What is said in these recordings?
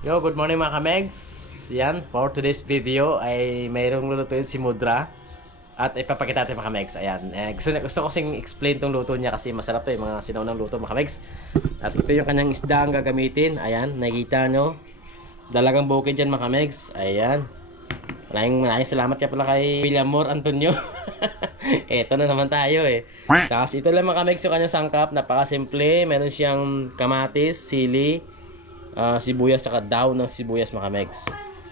Yo, good morning mga kamegs. Yan, for today's video ay mayroong lulutuin si Mudra. At ipapakita natin mga kamegs. Ayan, gusto ko kasing explain tong luto niya kasi masarap to yung mga sinaunang luto mga kamegs. At ito yung kanyang isda ang gagamitin. Ayan, nakikita nyo. Dalagang bukid dyan mga kamegs. Ayan. Maraming salamat kaya pala kay William Moore Antonio. Eto na naman tayo eh. Tapos ito lang mga kamegs yung kanyang sangkap. Napakasimple. Meron siyang kamatis, sili, sibuyas tsaka daw ng sibuyas mga kamegs.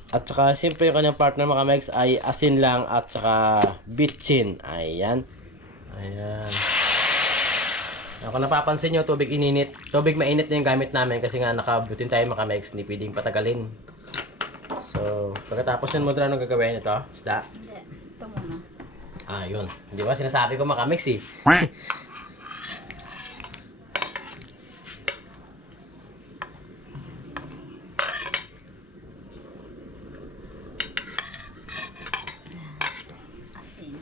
At saka siyempre yung kanyang partner mga kamegs ay asin lang at saka bitchin. Ayan. Ayan. Kung napapansin nyo, tubig ininit. Tubig mainit na yung gamit namin kasi nga nakabutin tayo mga kamegs. Hindi pwedeng patagalin. So, pagkatapos yun Mudra, anong gagawin ito? Isda? Hindi. Ito muna. Yun. Di ba sinasabi ko mga kamegs eh. Asin.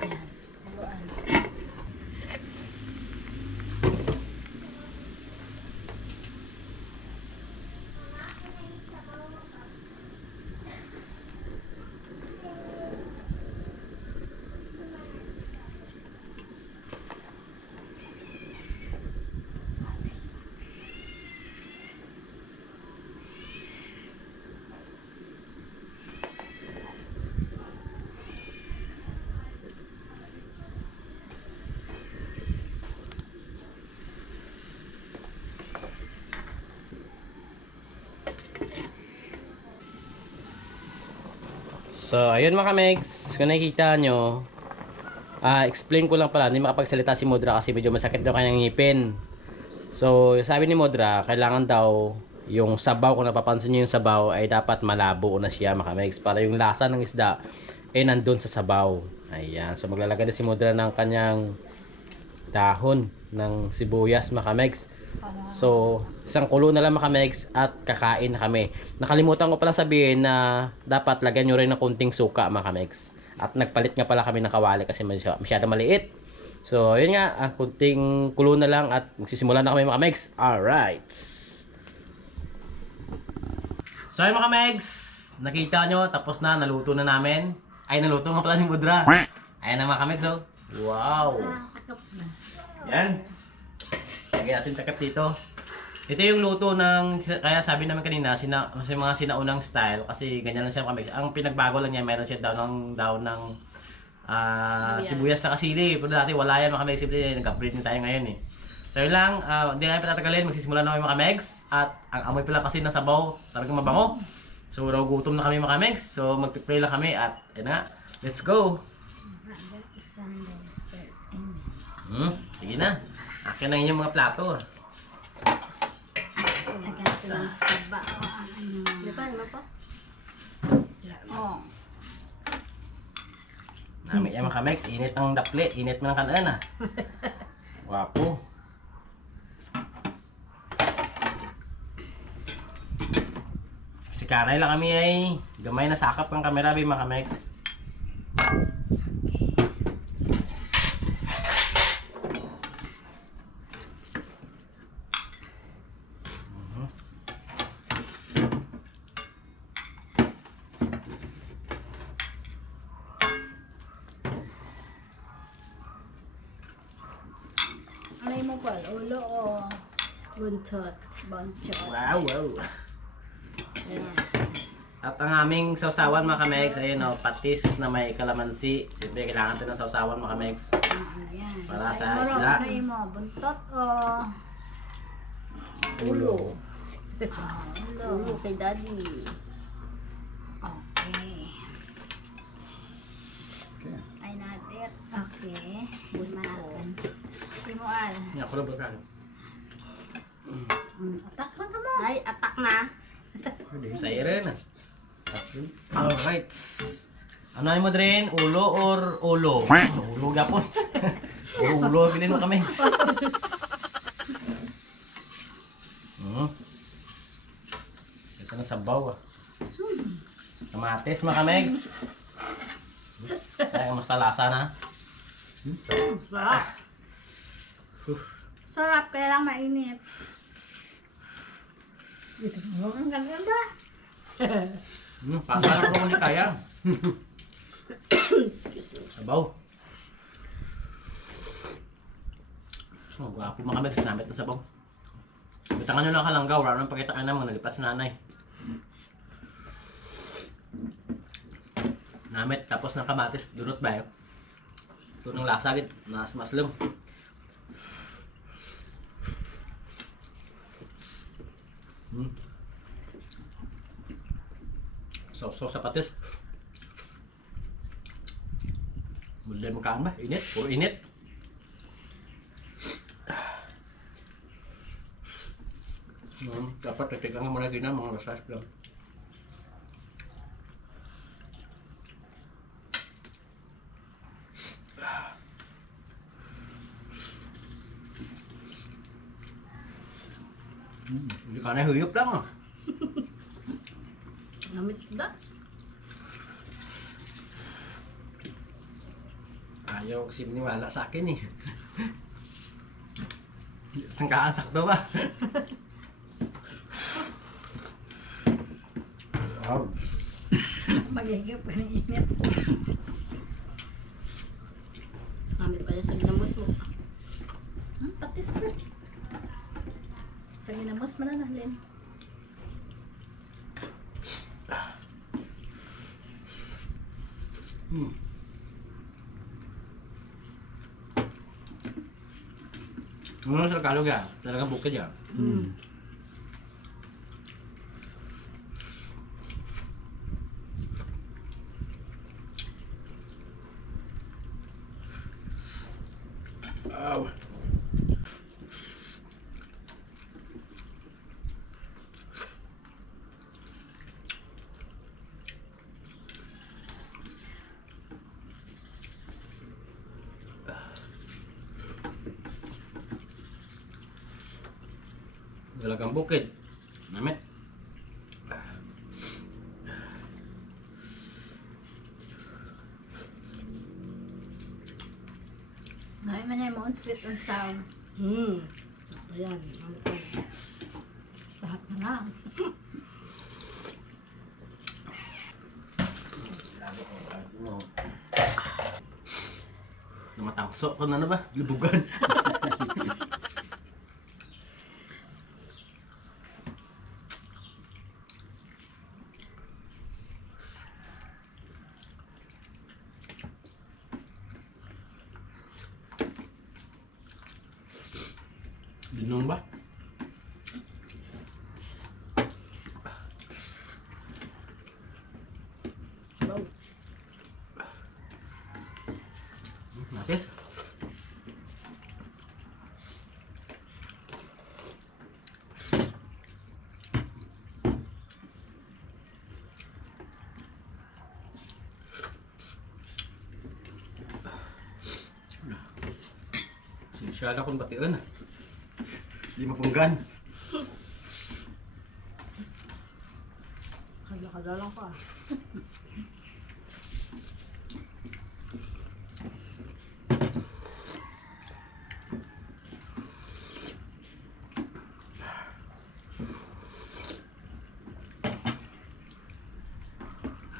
Ayan. Haluan. So, ayun mga kamegs. Kung nakikita nyo, explain ko lang pala. Hindi makapagsalita si Mudra kasi medyo masakit daw kanyang ngipin. So, sabi ni Mudra, kailangan daw yung sabaw, kung napapansin nyo yung sabaw, ay dapat malabo na siya mga kamegs. Para yung lasa ng isda ay nandun sa sabaw. Ayan. So, maglalagay na si Mudra ng kanyang dahon ng sibuyas mga kamegs. So, isang kulo na lang mga kamegs at kakain na kami. Nakalimutan ko pala sabihin na dapat lagyan nyo rin ng kunting suka mga kamegs. At nagpalit nga pala kami ng kawali kasi masyado maliit. So, yun nga, kunting kulo na lang at magsisimula na kami mga kamegs. Alright. So, yun mga kamegs, nakita nyo, tapos na, naluto na namin. Ay, naluto nga pala ni Mudra. Ayan na mga kamegs, oh. Wow. Takap na. Yan. Lagyan natin takap dito. Ito yung luto ng, kaya sabi namin kanina, mga sinaunang style. Kasi ganyan lang siya kami. Ang pinagbago lang niya, meron siya daw ng sibuyas sa kasili. Pero dati wala yan mga kamegs. Simple, nag-upgrade tayo ngayon eh. So yun lang, hindi namin patatagalin. Magsisimula na kami mga kamegs. At ang amoy pala kasi ng sabaw, talagang mabango. So gutom na kami mga kamegs. So magpipray lang kami at yun na, let's go! Sige na. Akin na inyong mga plato. Lagyan ito ng saba. Di ba? Ano pa? Oo. Nami yan mga kamegs, init ang dapli, init mo ng kanan ah. Wapo. Sikanay lang kami ay gamay na sakap ng kamera mga kamegs. Alay mo pa, ulo o buntot. Buntot. Wow, wow. Ayan. At ang aming sausawan mga kamegs, ayun o, patis na may kalamansi. Siyempre kailangan ito ng sausawan mga kamegs. Ayan. Para sa Sa'yo mo, isda. alay mo, buntot o Ulo. ulo. Ulo kay daddy. Okay. Ay natin. Okay. Bulma natin. Timual. Nga, kulo ba ka? Atak lang ka mo. Ay, atak na. Saya rin ah. Alright. Ano mo din? Ulo or ulo? Ulo gapon. Ulo, bilhin mo kami. ng sabaw. Kamatis mga kamegs. Ay, kamusta lasa na? Sarap, kaya lang mainit. Dito mo ang ganda. Pasa na kung hindi kaya. Excuse me. Sabaw. Oh, gwapo mga kamegs. Namit na sabaw. Bitangan nyo lang kalanggaw. Wala nang pakita ka na mga nalipat si nanay. Namit, tapos ng kamatis, durot ba yun? Ito ng lasa, git. Maslum. Sausaw sa patis. Mulai makaan ba? Init, puro init. Dapat nagtigang mo lagi na mga rasas lang. Hindi ka na huyop lang ah. Namit sila. Ayaw kasi maniwala sa akin eh. Tangkaan sakto ba? Wow. Magigip ka ng init. Namit pa yan sa ginamos mo. Patis pa. Sa ginamos mo na nahlin. Ano sa Tagalog yan? Talagang bukid yan. Aw. Talagang bukid. Namit. Namin man yan mo sweet and sour. Sakto yan. Namit pa yan. Lahat na lang. Namatangso ko na ba? Lubugan. Dinong ba? Wow. Nakis? Sinsya akong batian. Di mapunggan. Kala-kala ko ah.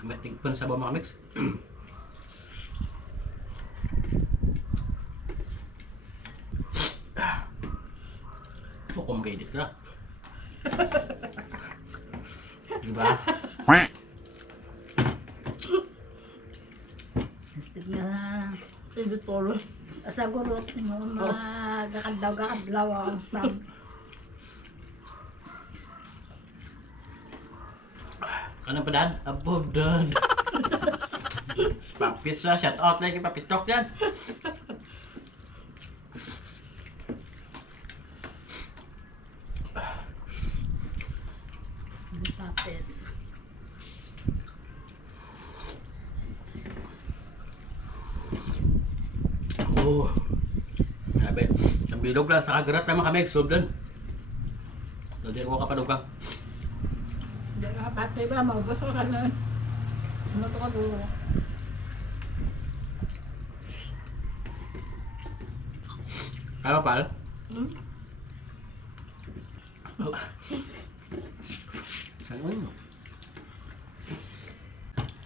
Matigpan sa mga mix. Kung mag-edit ka. Diba? Kastig na Editor. sa gurot mo magkakadlaw-kakadlaw ang sab. Kanang padad? Above dad. Papit sa shout out lagi papitok yan. Hindi puppets. Oh. Sabi, ang bilog lang sa kagarat naman kami, solve doon. So, di ko kapadugang. Dara Pati ba, maubos ko ka nun. Ano to ka duro? Ano pal? Hmm? Ano?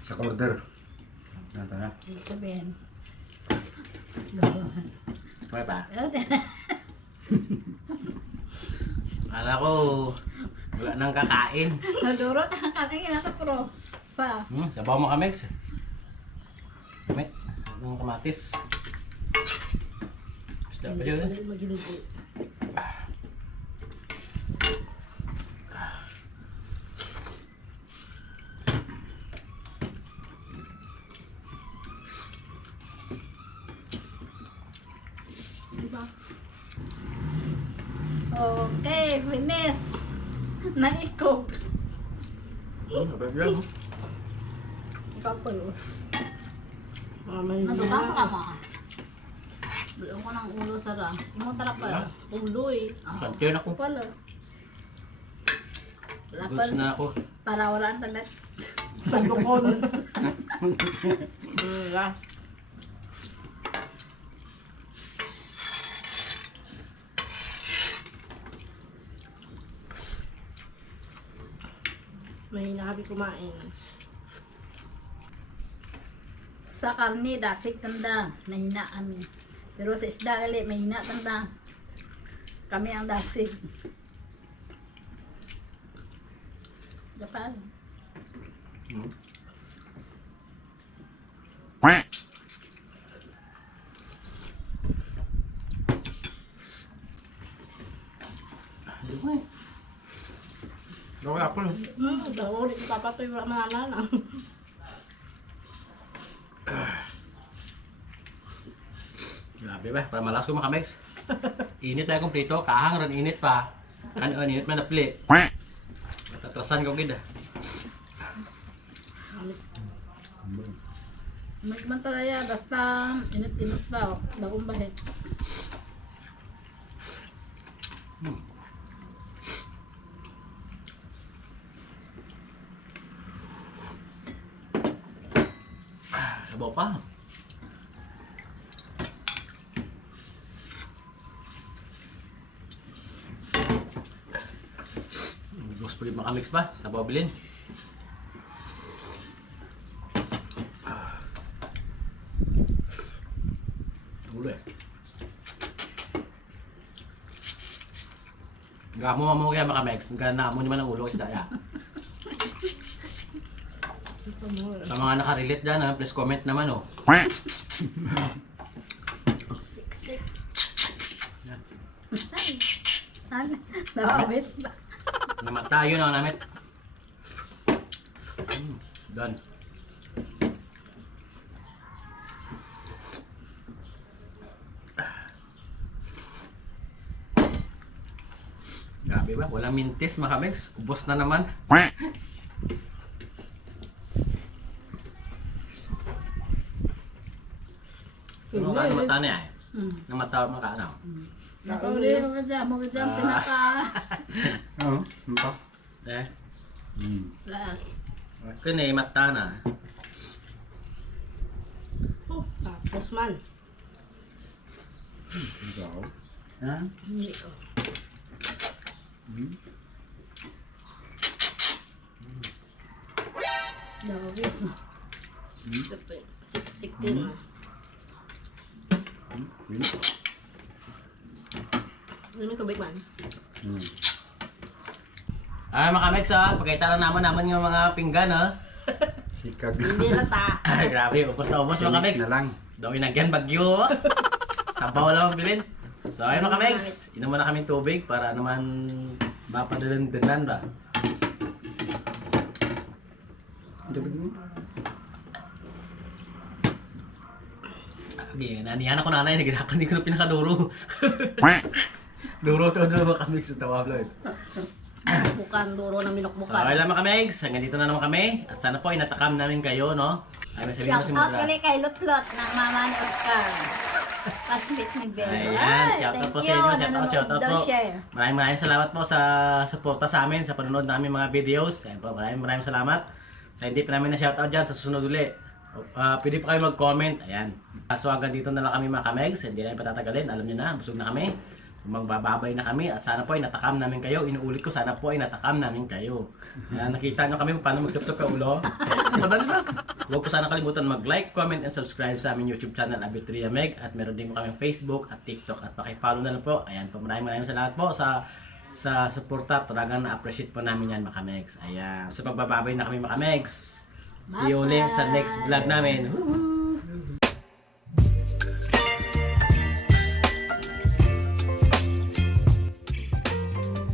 Sa order. Nata na. Ibig sabihin. Okay pa? Kala ko, wala nang kakain. Naduro, katingin na to pro. Pa. Sabaw mo kamex. Kamit. Ng kamatis. Isda pa yun. Hindi maginigi. Diba? Okay, finish. Naikog. Sabaw yun. Ikaw po yun. Mamay Natugang ka mo. Bulong ko ng ulo sa rang. Imo tara pa. Wala. Ulo eh. Santiyan ako. Pala. Goods na ako. Para wala ang tagat. Sa lukon. Last. May hinahabi kumain. Sa karne, dasig tanda. Nahina kami. Pero sa isda gali, may hina tanda. Kami ang dasig. Japan. Gawin ako lang. Daw ulit papatoy wa manana. Grabe ba? Para malas ko makamex. Init na kompleto. Kahang rin init pa. Ano init man na pili. Matatrasan ko gid. May man talaya, basta init-init daw. Bagong bahit. Sabaw pa. Gusto pa rin makamix ba? Sabaw bilin. Ulo eh. Gamo mo kaya makamix. Gana mo naman ang ulo kasi daya. Sa mga nakarelate dyan ha, please comment naman oh. Siksik. Ay, nawawis ba? Namata yun ang namit. Done. Grabe ba? Walang mintis makamex. Ubos na naman. Ano ka namata niya eh? Namata makaano? Nakauli mo ka dyan, mo ka dyan, pinaka. Oo. Ano pa? Eh? Lahat. Kani mata na. Oh, tapos man. Ikaw. Ha? Hindi ko. Nawawis. Siksik din ah. Ano may tubig man? Makamex ha, pakita lang naman yung mga pinggan ha. Sikag. Hindi na ta. Ay, grabe, ubos na ubos makamex. Na lang. Daw inagyan bagyo. Sabaw lang ang bilin. So ayun mga kamex, inom muna kaming tubig para naman mapadalandanan ba. Dapat mo. Okay, nanihan ako nanay, nagdakan hindi ko na pinakaduro. Duro to duro kami sa tawag lang. Bukan duro na So, minukbukan. okay lang mga kamegs. Hanggang dito na naman kami. At sana po ay natakam namin kayo, no? Ay, may sabihin mo Shout si out Mudra. gali kay Lutlot ng mama ni Oscar. Pasmit ni Bel. Ayan, shout out po sa inyo. Shout out po. Maraming salamat po sa suporta sa amin, sa panonood namin mga videos. Ayan po, maraming salamat. Sa hindi pa namin na shout out dyan, sa susunod uli. Pwede pa kayo mag-comment. Ayan. So hanggang dito na lang kami mga kamegs. Hindi na patatagalin. Alam nyo na, busog na kami. Magbababay na kami at sana po ay natakam namin kayo. Inuulit ko, sana po ay natakam namin kayo. Nakita nyo kami kung paano magsubsob ka ulo. Madali ba? Huwag po sana kalimutan mag-like, comment, and subscribe sa aming YouTube channel, Abitria Meg. At meron din po kami Facebook at TikTok. At pakipollow na lang po. Ayan po, maraming salamat po sa suporta. Talagang na-appreciate po namin yan, mga Megs. Ayan. So pagbababay na kami, mga Megs. See you ulit sa next vlog namin. Woohoo!